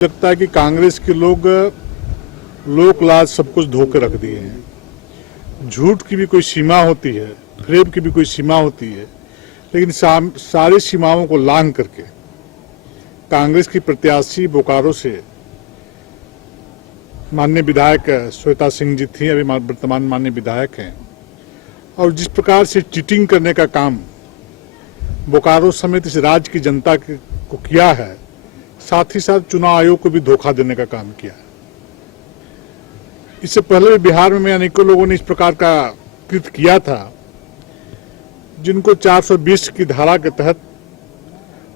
लगता है कि कांग्रेस के लोग लोक लाज सब कुछ धो के रख दिए हैं। झूठ की भी कोई सीमा होती है, फरेब की भी कोई सीमा होती है, लेकिन सारी सीमाओं को लांघ करके कांग्रेस की प्रत्याशी बोकारो से माननीय विधायक श्वेता सिंह जी थी, अभी वर्तमान माननीय विधायक हैं, और जिस प्रकार से चीटिंग करने का काम बोकारो समेत इस राज्य की जनता को किया है, साथ ही साथ चुनाव आयोग को भी धोखा देने का काम किया है। इससे पहले बिहार में अनेकों लोगों ने इस प्रकार का कृत्य किया था, जिनको 420 की धारा के तहत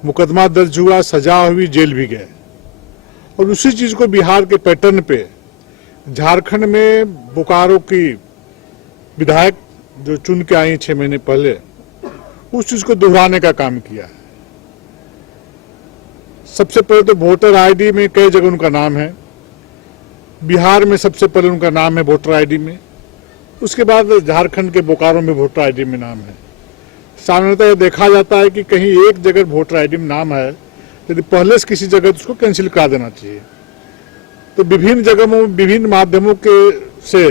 मुकदमा दर्ज हुआ, सजा हुई, जेल भी गए। और उसी चीज को बिहार के पैटर्न पे झारखंड में बोकारो की विधायक जो चुन के आई 6 महीने पहले, उस चीज को दोहराने का काम किया है। सबसे पहले तो वोटर आईडी में कई जगह उनका नाम है, बिहार में सबसे पहले उनका नाम है वोटर आईडी में, उसके बाद झारखंड के बोकारो में वोटर आईडी में नाम है। सामान्यतः यह देखा जाता है कि कहीं एक जगह वोटर आईडी में नाम है, यदि पहले से किसी जगह उसको कैंसिल करा देना चाहिए। तो विभिन्न जगहों विभिन्न माध्यमों के से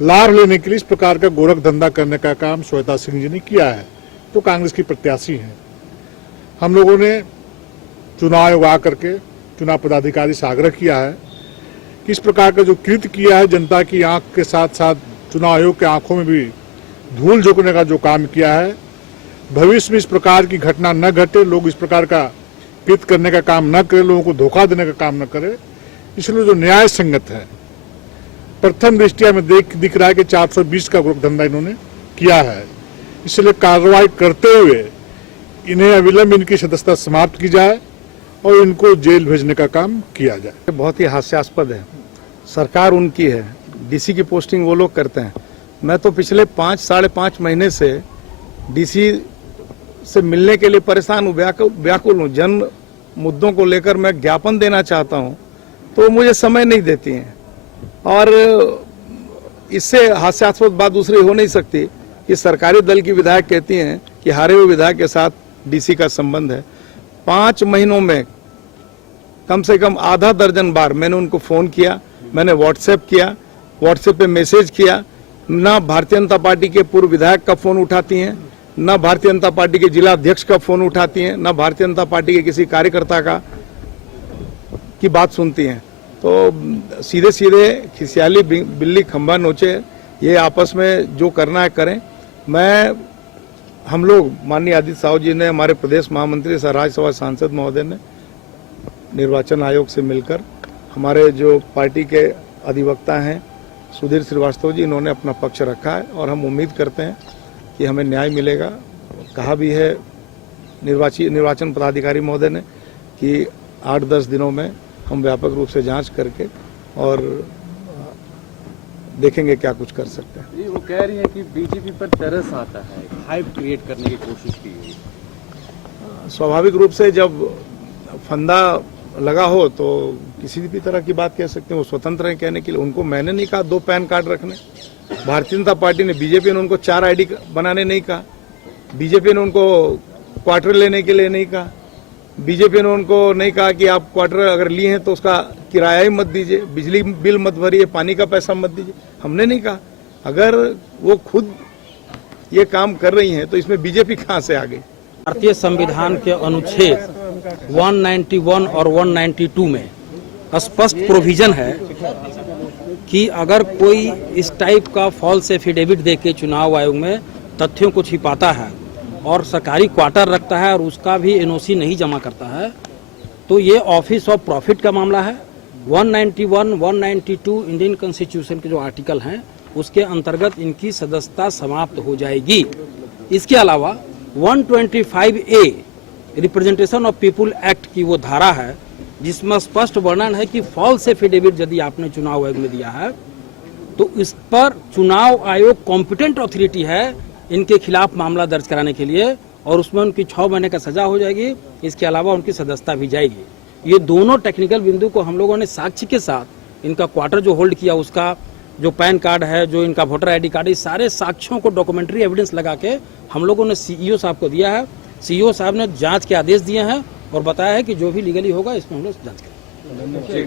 लाभ लेने के लिए इस प्रकार का गोरख धंधा करने का काम श्वेता सिंह जी ने किया है, तो कांग्रेस की प्रत्याशी हैं। हम लोगों ने चुनाव आयोग आकर के चुनाव पदाधिकारी से आग्रह किया है कि इस प्रकार का जो कृत्य किया है, जनता की आंख के साथ साथ चुनाव आयोग के आंखों में भी धूल झोंकने का जो काम किया है, भविष्य में इस प्रकार की घटना न घटे, लोग इस प्रकार का कृत्य करने का काम न करें, लोगों को धोखा देने का काम न करें। इसलिए जो न्याय संगत है, प्रथम दृष्टिया में दिख रहा है कि 420 का गोरख धंधा इन्होंने किया है। इसलिए कार्रवाई करते हुए इन्हें अविलंब इनकी सदस्यता समाप्त की जाए और इनको जेल भेजने का काम किया जाए। बहुत ही हास्यास्पद है। सरकार उनकी है, डीसी की पोस्टिंग वो लोग करते हैं। मैं तो पिछले 5-5.5 महीने से डीसी से मिलने के लिए परेशान हूँ, व्याकुल हूँ। जन मुद्दों को लेकर मैं ज्ञापन देना चाहता हूँ, तो मुझे समय नहीं देती हैं। और इससे हास्यास्पद बात दूसरी हो नहीं सकती कि सरकारी दल की विधायक कहती हैं कि हारे हुए विधायक के साथ डीसी का संबंध है। 5 महीनों में कम से कम आधा दर्जन बार मैंने उनको फोन किया, मैंने व्हाट्सएप किया, व्हाट्सएप पे मैसेज किया। ना भारतीय जनता पार्टी के पूर्व विधायक का फोन उठाती हैं, ना भारतीय जनता पार्टी के जिला अध्यक्ष का फोन उठाती हैं, ना भारतीय जनता पार्टी के किसी कार्यकर्ता की बात सुनती हैं। तो सीधे सीधे खिसियाली बिल्ली खंभा नोचे, ये आपस में जो करना है करें। हम लोग माननीय आदित्य साहू जी ने, हमारे प्रदेश महामंत्री राज्यसभा सांसद महोदय ने निर्वाचन आयोग से मिलकर, हमारे जो पार्टी के अधिवक्ता हैं सुधीर श्रीवास्तव जी, इन्होंने अपना पक्ष रखा है और हम उम्मीद करते हैं कि हमें न्याय मिलेगा। कहा भी है निर्वाचन पदाधिकारी महोदय ने कि 8-10 दिनों में हम व्यापक रूप से जांच करके और देखेंगे क्या कुछ कर सकते हैं। वो कह रही है कि बीजेपी पर तरस आता है, हाइप क्रिएट करने की कोशिश की गई। स्वाभाविक रूप से जब फंदा लगा हो तो किसी भी तरह की बात कह सकते हैं, वो स्वतंत्र हैं कहने के लिए। उनको मैंने नहीं कहा 2 पैन कार्ड रखने, भारतीय जनता पार्टी ने, बीजेपी ने उनको 4 आईडी बनाने नहीं कहा, बीजेपी ने उनको क्वार्टर लेने के लिए नहीं कहा, बीजेपी ने उनको नहीं कहा कि आप क्वार्टर अगर लिए हैं तो उसका किराया ही मत दीजिए, बिजली बिल मत भरिए, पानी का पैसा मत दीजिए। हमने नहीं कहा। अगर वो खुद ये काम कर रही हैं तो इसमें बीजेपी कहाँ से आ गई? भारतीय संविधान के अनुच्छेद 191 और 192 में स्पष्ट प्रोविजन है कि अगर कोई इस टाइप का फॉल्स एफिडेविट देके चुनाव आयोग में तथ्यों को छिपाता है और सरकारी क्वार्टर रखता है और उसका भी एनओसी नहीं जमा करता है, तो ये ऑफिस ऑफ प्रॉफिट का मामला है। 191, 192 इंडियन कॉन्स्टिट्यूशन के जो आर्टिकल हैं उसके अंतर्गत इनकी सदस्यता समाप्त हो जाएगी। इसके अलावा 125A representation of people act की वो धारा है जिसमें स्पष्ट वर्णन है कि फॉल्स एफिडेविट यदि आपने चुनाव आयोग में दिया है तो इस पर चुनाव आयोग कॉम्पिटेंट अथॉरिटी है इनके खिलाफ मामला दर्ज कराने के लिए, और उसमें उनकी 6 महीने का सजा हो जाएगी। इसके अलावा उनकी सदस्यता भी जाएगी। ये दोनों टेक्निकल बिंदु को हम लोगों ने साक्ष्य के साथ, इनका क्वार्टर जो होल्ड किया उसका जो पैन कार्ड है, जो इनका वोटर आईडी कार्ड, इस सारे साक्ष्यों को डॉक्यूमेंट्री एविडेंस लगा के हम लोगों ने सीईओ साहब को दिया है। सीईओ साहब ने जांच के आदेश दिए हैं और बताया है कि जो भी लीगली होगा इसमें हम लोग जांच करेंगे। जी